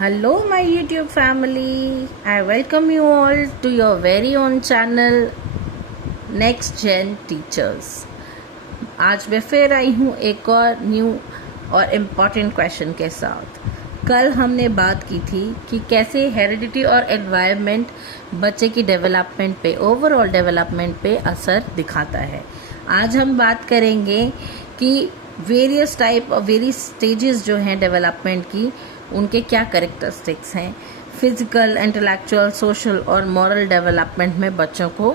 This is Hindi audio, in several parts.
Hello, my YouTube family. I welcome you all to your very own channel Next Gen Teachers. आज मैं फिर आई हूँ एक और न्यू और इम्पॉर्टेंट क्वेश्चन के साथ। कल हमने बात की थी कि कैसे हेरिडिटी और एनवायरनमेंट बच्चे की डेवलपमेंट पे, ओवरऑल डेवलपमेंट पे असर दिखाता है। आज हम बात करेंगे कि वेरियस टाइप और वेरियस स्टेजेस जो हैं डेवलपमेंट की, उनके क्या कैरेक्टरिस्टिक्स हैं। फिजिकल, इंटेलेक्चुअल, सोशल और मॉरल डेवलपमेंट में बच्चों को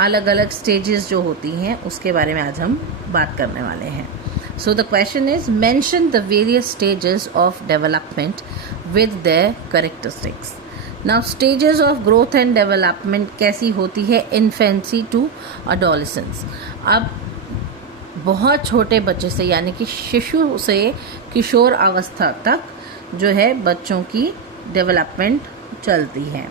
अलग अलग स्टेजेस जो होती हैं उसके बारे में आज हम बात करने वाले हैं। So the question is mention the various stages of development with their characteristics. Now stages of growth and development कैसी होती है इन्फेंसी टू अडोलेसेंस। अब बहुत छोटे बच्चे से यानी कि शिशु से किशोर अवस्था तक जो है बच्चों की डेवलपमेंट चलती है।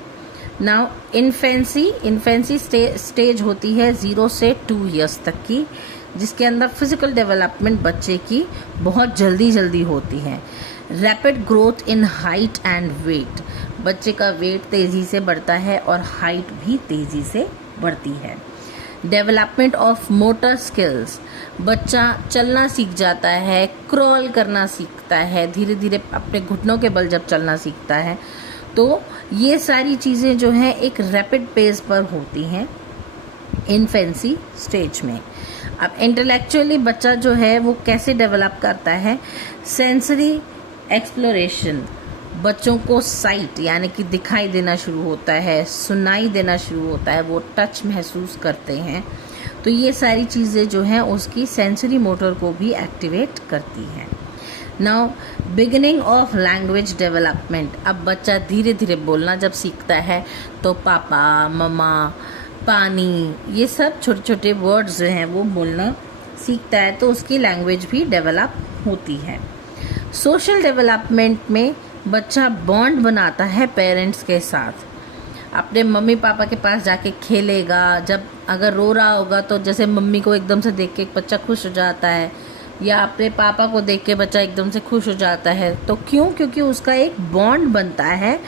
नाउ इन्फेंसी स्टेज होती है 0 से 2 इयर्स तक की, जिसके अंदर फिजिकल डेवलपमेंट बच्चे की बहुत जल्दी होती है। Rapid growth in height and weight, बच्चे का वेट तेजी से बढ़ता है और हाइट भी तेजी से बढ़ती है। डेवलपमेंट ऑफ मोटर स्किल्स, बच्चा चलना सीख जाता है, क्रॉल करना सीखता है, धीरे धीरे अपने घुटनों के बल जब चलना सीखता है, तो ये सारी चीज़ें जो हैं एक रैपिड पेस पर होती हैं इन्फेंसी स्टेज में। अब इंटेलेक्चुअली बच्चा जो है वो कैसे डेवलप करता है। सेंसरी एक्सप्लोरेशन, बच्चों को साइट यानी कि दिखाई देना शुरू होता है, सुनाई देना शुरू होता है, वो टच महसूस करते हैं, तो ये सारी चीज़ें जो हैं उसकी सेंसरी मोटर को भी एक्टिवेट करती हैं। Now beginning of language development, अब बच्चा धीरे धीरे बोलना जब सीखता है तो पापा, मम्मा, पानी, ये सब छोटे छोटे वर्ड्स जो हैं वो बोलना सीखता है, तो उसकी लैंग्वेज भी डेवलप होती है। सोशल डेवलपमेंट में बच्चा बॉन्ड बनाता है पेरेंट्स के साथ, अपने मम्मी पापा के पास जाके खेलेगा। जब अगर रो रहा होगा तो जैसे मम्मी को एकदम से देख के बच्चा खुश हो जाता है, या अपने पापा को देख के बच्चा एकदम से खुश हो जाता है। तो क्यों? क्योंकि उसका एक बॉन्ड बनता है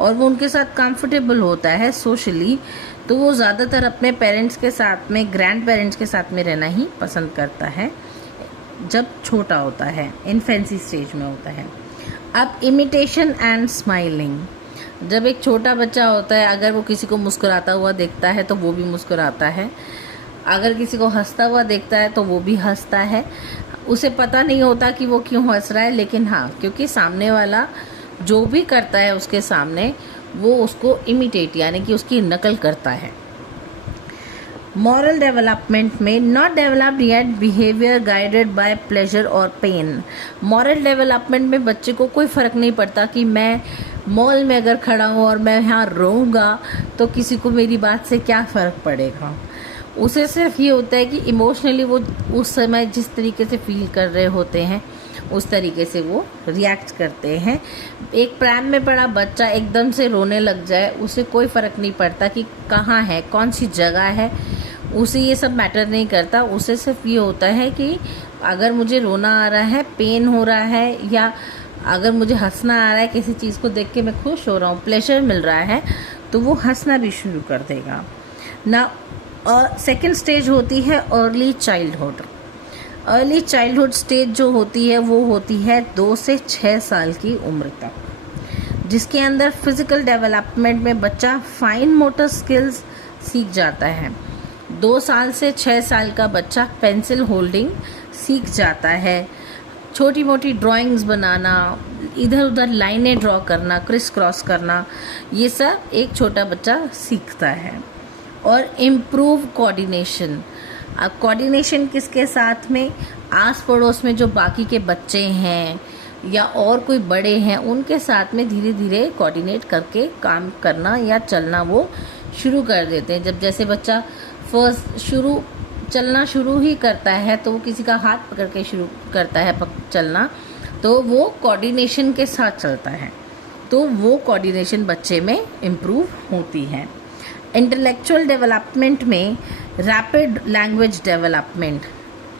और वो उनके साथ कंफर्टेबल होता है सोशली, तो वो ज़्यादातर अपने पेरेंट्स के साथ में, ग्रैंड पेरेंट्स के साथ में रहना ही पसंद करता है जब छोटा होता है, इन्फेंसी स्टेज में होता है। अब इमिटेशन एंड स्माइलिंग, जब एक छोटा बच्चा होता है अगर वो किसी को मुस्कुराता हुआ देखता है तो वो भी मुस्कुराता है, अगर किसी को हंसता हुआ देखता है तो वो भी हंसता है। उसे पता नहीं होता कि वो क्यों हंस रहा है, लेकिन हाँ, क्योंकि सामने वाला जो भी करता है उसके सामने वो उसको इमिटेट यानी कि उसकी नकल करता है। मॉरल डेवलपमेंट में not developed yet behaviour guided by pleasure और पेन। मॉरल डेवलपमेंट में बच्चे को कोई फ़र्क नहीं पड़ता कि मैं मॉल में अगर खड़ा हूँ और मैं यहाँ रोऊंगा तो किसी को मेरी बात से क्या फ़र्क पड़ेगा। उसे सिर्फ ये होता है कि इमोशनली वो उस समय जिस तरीके से फील कर रहे होते हैं उस तरीके से वो रिएक्ट करते हैं। एक प्रैम में पड़ा बच्चा एकदम से रोने लग जाए, उसे कोई फ़र्क नहीं पड़ता कि कहाँ है, कौन सी जगह है, उसे ये सब मैटर नहीं करता। उसे सिर्फ ये होता है कि अगर मुझे रोना आ रहा है, पेन हो रहा है, या अगर मुझे हंसना आ रहा है, किसी चीज़ को देख के मैं खुश हो रहा हूँ, प्लेजर मिल रहा है, तो वो हंसना भी शुरू कर देगा ना। सेकेंड स्टेज होती है early childhood. Early childhood stage जो होती है वो होती है 2 से 6 साल की उम्र तक, जिसके अंदर फिजिकल डेवलपमेंट में बच्चा फाइन मोटर स्किल्स सीख जाता है। 2 साल से 6 साल का बच्चा पेंसिल होल्डिंग सीख जाता है, छोटी मोटी ड्राइंग्स बनाना, इधर उधर लाइनें ड्रॉ करना, क्रिस क्रॉस करना, ये सब एक छोटा बच्चा सीखता है। और इम्प्रूव कोऑर्डिनेशन, अब कोऑर्डिनेशन किसके साथ में, आस पड़ोस में जो बाकी के बच्चे हैं या और कोई बड़े हैं उनके साथ में धीरे धीरे कोऑर्डिनेट करके काम करना या चलना वो शुरू कर देते हैं। जब जैसे बच्चा चलना शुरू ही करता है तो वो किसी का हाथ पकड़ के शुरू करता है चलना, तो वो कोऑर्डिनेशन के साथ चलता है, तो वो कोऑर्डिनेशन बच्चे में इम्प्रूव होती है। इंटेलेक्चुअल डेवलपमेंट में रैपिड लैंग्वेज डेवलपमेंट,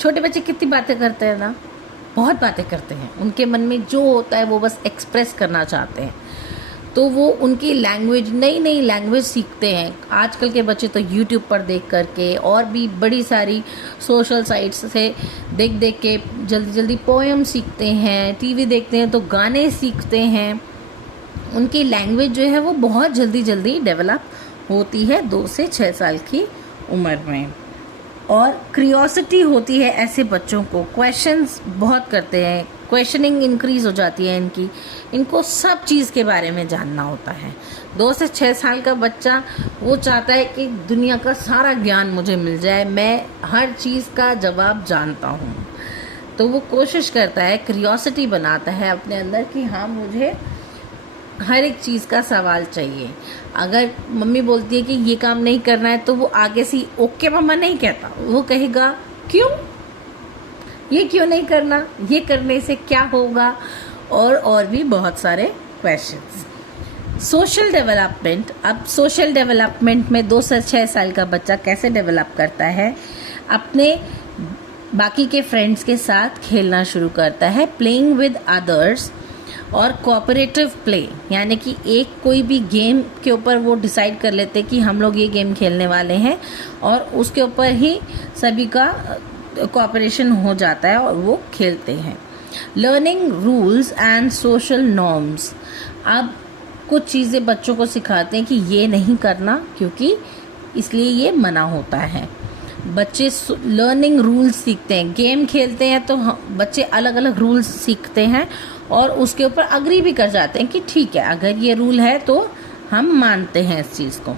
छोटे बच्चे कितनी बातें करते हैं ना, बहुत बातें करते हैं, उनके मन में जो होता है वो बस एक्सप्रेस करना चाहते हैं। तो वो उनकी लैंग्वेज, नई नई लैंग्वेज सीखते हैं। आजकल के बच्चे तो यूट्यूब पर देख करके और भी बड़ी सारी सोशल साइट्स से देख देख के जल्दी जल्दी पोएम सीखते हैं, टीवी देखते हैं तो गाने सीखते हैं। उनकी लैंग्वेज जो है वो बहुत जल्दी जल्दी डेवलप होती है 2 से 6 साल की उम्र में। और क्रियोसिटी होती है ऐसे बच्चों को, क्वेश्चंस बहुत करते हैं, क्वेश्चनिंग इंक्रीज हो जाती है इनकी, इनको सब चीज़ के बारे में जानना होता है। 2 से 6 साल का बच्चा वो चाहता है कि दुनिया का सारा ज्ञान मुझे मिल जाए, मैं हर चीज़ का जवाब जानता हूँ। तो वो कोशिश करता है, क्रियोसिटी बनाता है अपने अंदर कि हाँ मुझे हर एक चीज़ का सवाल चाहिए। अगर मम्मी बोलती है कि ये काम नहीं करना है तो वो आगे से ओके मम्मा नहीं कहता, वो कहेगा क्यों, ये क्यों नहीं करना, ये करने से क्या होगा, और भी बहुत सारे क्वेश्चंस। सोशल डेवलपमेंट, अब सोशल डेवलपमेंट में 2 से 6 साल का बच्चा कैसे डेवलप करता है, अपने बाकी के फ्रेंड्स के साथ खेलना शुरू करता है, प्लेइंग विद अदर्स और कोऑपरेटिव प्ले, यानी कि एक कोई भी गेम के ऊपर वो डिसाइड कर लेते कि हम लोग ये गेम खेलने वाले हैं और उसके ऊपर ही सभी का कोऑपरेशन हो जाता है और वो खेलते हैं। Learning rules and social norms, अब कुछ चीज़ें बच्चों को सिखाते हैं कि ये नहीं करना क्योंकि इसलिए ये मना होता है। बच्चे लर्निंग रूल्स सीखते हैं, गेम खेलते हैं तो बच्चे अलग अलग रूल्स सीखते हैं और उसके ऊपर अग्री भी कर जाते हैं कि ठीक है अगर ये रूल है तो हम मानते हैं इस चीज़ को।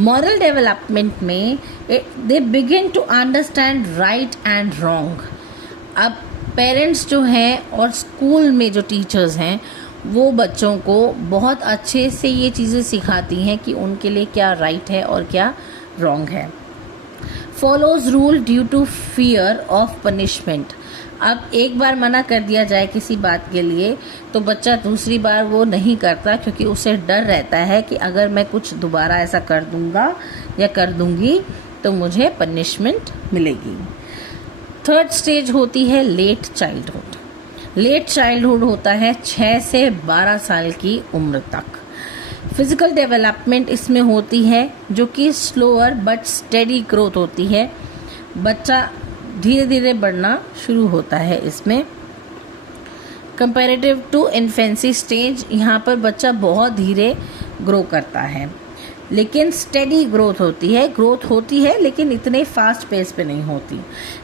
मॉरल डेवलपमेंट में they begin to understand right and wrong. अब पेरेंट्स जो हैं और स्कूल में जो टीचर्स हैं वो बच्चों को बहुत अच्छे से ये चीज़ें सिखाती हैं कि उनके लिए क्या राइट है और क्या रॉन्ग है। Follows rule due to fear of punishment, अब एक बार मना कर दिया जाए किसी बात के लिए तो बच्चा दूसरी बार वो नहीं करता क्योंकि उसे डर रहता है कि अगर मैं कुछ दोबारा ऐसा कर दूंगा या कर दूंगी तो मुझे पनिशमेंट मिलेगी। थर्ड स्टेज होती है लेट चाइल्डहुड। लेट चाइल्डहुड होता है 6 से 12 साल की उम्र तक। फिजिकल डेवलपमेंट इसमें होती है जो कि स्लोअर बट स्टेडी ग्रोथ होती है, बच्चा धीरे धीरे बढ़ना शुरू होता है इसमें। कंपैरेटिव टू इन्फेंसी स्टेज, यहाँ पर बच्चा बहुत धीरे ग्रो करता है लेकिन स्टेडी ग्रोथ होती है लेकिन इतने फास्ट पेस पे नहीं होती।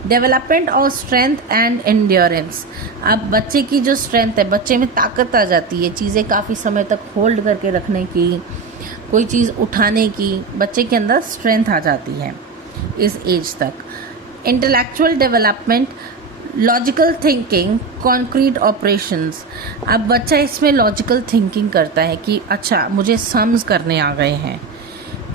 Development of strength and endurance, अब बच्चे की जो स्ट्रेंथ है, बच्चे में ताकत आ जाती है चीज़ें काफ़ी समय तक होल्ड करके रखने की, कोई चीज़ उठाने की, बच्चे के अंदर स्ट्रेंथ आ जाती है इस एज तक। Intellectual development, logical thinking, concrete operations, अब बच्चा इसमें लॉजिकल थिंकिंग करता है कि अच्छा मुझे सम्स करने आ गए हैं।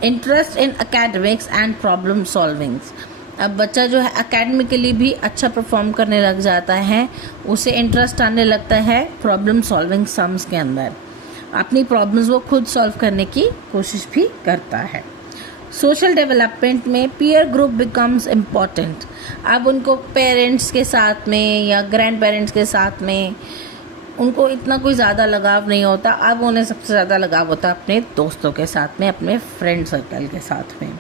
Interest in academics and problem solvings, अब बच्चा जो है एकेडमिकली भी अच्छा परफॉर्म करने लग जाता है, उसे इंटरेस्ट आने लगता है प्रॉब्लम सॉल्विंग सम्स के अंदर, अपनी प्रॉब्लम्स वो खुद सॉल्व करने की कोशिश भी करता है। सोशल डेवलपमेंट में पीयर ग्रुप बिकम्स इम्पॉर्टेंट, अब उनको पेरेंट्स के साथ में या ग्रैंड पेरेंट्स के साथ में उनको इतना कोई ज़्यादा लगाव नहीं होता, अब उन्हें सबसे ज़्यादा लगाव होता है अपने दोस्तों के साथ में, अपने फ्रेंड सर्कल के साथ में।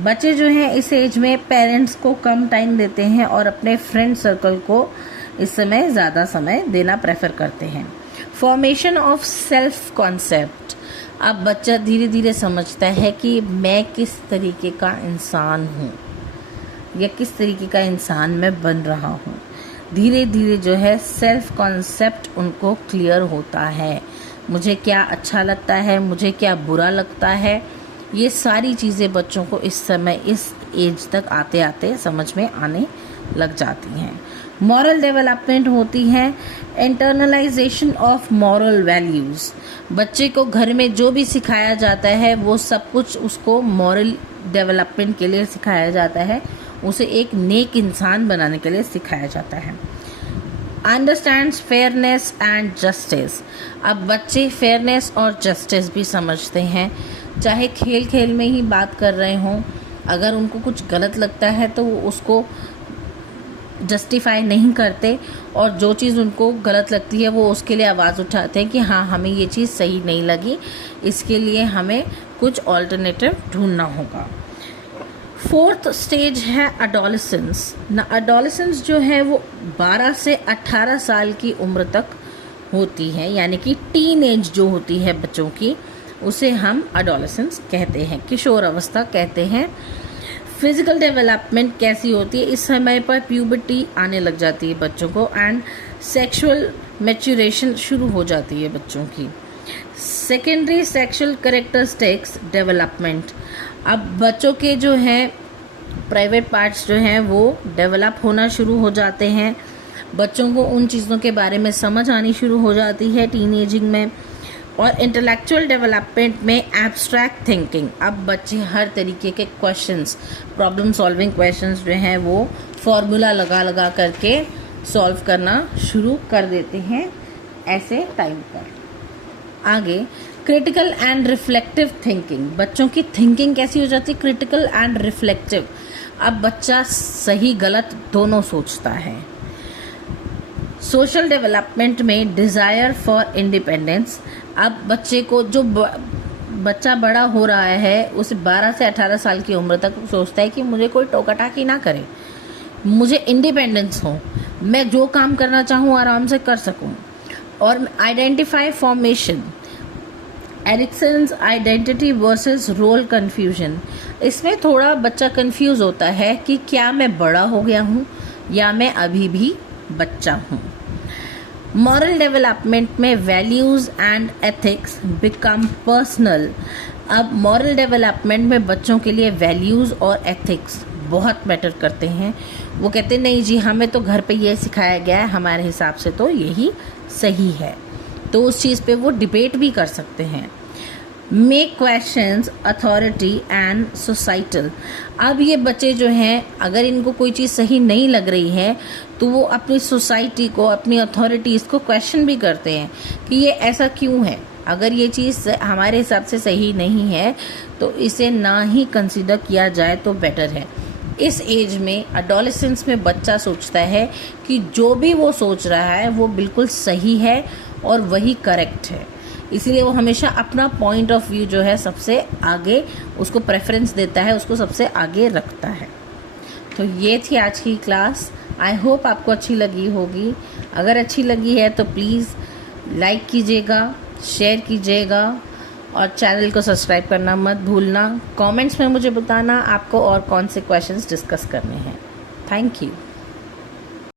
बच्चे जो हैं इस एज में पेरेंट्स को कम टाइम देते हैं और अपने फ्रेंड सर्कल को इस समय ज़्यादा समय देना प्रेफर करते हैं। फॉर्मेशन ऑफ सेल्फ कॉन्सेप्ट, अब बच्चा धीरे धीरे समझता है कि मैं किस तरीके का इंसान हूँ या किस तरीके का इंसान मैं बन रहा हूँ। धीरे धीरे जो है सेल्फ कॉन्सेप्ट उनको क्लियर होता है, मुझे क्या अच्छा लगता है, मुझे क्या बुरा लगता है, ये सारी चीज़ें बच्चों को इस समय इस एज तक आते आते समझ में आने लग जाती हैं। मॉरल डेवलपमेंट होती है इंटरनलाइजेशन ऑफ मॉरल वैल्यूज़, बच्चे को घर में जो भी सिखाया जाता है वो सब कुछ उसको मॉरल डेवलपमेंट के लिए सिखाया जाता है, उसे एक नेक इंसान बनाने के लिए सिखाया जाता है। अंडरस्टैंड्स फेयरनेस एंड जस्टिस, अब बच्चे फेयरनेस और जस्टिस भी समझते हैं, चाहे खेल खेल में ही बात कर रहे हों अगर उनको कुछ गलत लगता है तो वो उसको जस्टिफाई नहीं करते, और जो चीज़ उनको गलत लगती है वो उसके लिए आवाज़ उठाते हैं कि हाँ हमें ये चीज़ सही नहीं लगी, इसके लिए हमें कुछ ऑल्टरनेटिव ढूंढना होगा। फोर्थ स्टेज है अडोलेसेंस ना। अडोलेसेंस जो है वो 12 से 18 साल की उम्र तक होती है, यानी कि टीन एज जो होती है बच्चों की, उसे हम अडोलेसेंस कहते हैं, किशोर अवस्था कहते हैं। फिजिकल डेवलपमेंट कैसी होती है, इस समय पर प्यूबर्टी आने लग जाती है बच्चों को, एंड सेक्सुअल मैच्योरेशन शुरू हो जाती है बच्चों की। सेकेंडरी सेक्सुअल कैरेक्टरिस्टिक्स डेवलपमेंट, अब बच्चों के जो हैं प्राइवेट पार्ट्स जो हैं वो डेवलप होना शुरू हो जाते हैं, बच्चों को उन चीज़ों के बारे में समझ आनी शुरू हो जाती है टीनेजिंग में। और इंटेलेक्चुअल डेवलपमेंट में एब्स्ट्रैक्ट थिंकिंग, अब बच्चे हर तरीके के क्वेश्चंस, प्रॉब्लम सॉल्विंग क्वेश्चंस जो हैं वो फॉर्मूला लगा लगा करके सॉल्व करना शुरू कर देते हैं ऐसे टाइम पर। आगे क्रिटिकल एंड रिफ्लेक्टिव थिंकिंग, बच्चों की थिंकिंग कैसी हो जाती है, क्रिटिकल एंड रिफ्लेक्टिव। अब बच्चा सही गलत दोनों सोचता है। सोशल डेवलपमेंट में डिज़ायर फॉर इंडिपेंडेंस, अब बच्चे को जो बच्चा बड़ा हो रहा है उसे 12 से 18 साल की उम्र तक सोचता है कि मुझे कोई टोका टाकी ना करे, मुझे इंडिपेंडेंस हो, मैं जो काम करना चाहूँ आराम से कर सकूँ। और identify formation, Erikson's identity versus role confusion, इसमें थोड़ा बच्चा कंफ्यूज होता है कि क्या मैं बड़ा हो गया हूँ या मैं अभी भी बच्चा हूँ। मॉरल डेवलपमेंट में values and ethics become personal, अब मॉरल डेवलपमेंट में बच्चों के लिए वैल्यूज़ और एथिक्स बहुत मैटर करते हैं। वो कहते हैं नहीं जी हमें तो घर पे ये सिखाया गया है, हमारे हिसाब से तो यही सही है, तो उस चीज़ पे वो डिबेट भी कर सकते हैं। Make questions authority and societal, अब ये बच्चे जो हैं अगर इनको कोई चीज़ सही नहीं लग रही है तो वो अपनी सोसाइटी को, अपनी अथॉरिटीज़ को क्वेश्चन भी करते हैं कि ये ऐसा क्यों है, अगर ये चीज़ हमारे हिसाब से सही नहीं है तो इसे ना ही कंसिडर किया जाए तो बेटर है। इस एज में एडोलेसेंस में बच्चा सोचता है कि जो भी वो सोच रहा है वो बिल्कुल सही है और वही करेक्ट है, इसलिए वो हमेशा अपना पॉइंट ऑफ व्यू जो है सबसे आगे उसको प्रेफरेंस देता है, उसको सबसे आगे रखता है। तो ये थी आज की क्लास, आई होप आपको अच्छी लगी होगी। अगर अच्छी लगी है तो प्लीज़ लाइक कीजिएगा, शेयर कीजिएगा और चैनल को सब्सक्राइब करना मत भूलना। कमेंट्स में मुझे बताना आपको और कौन से क्वेश्चंस डिस्कस करने हैं। Thank you.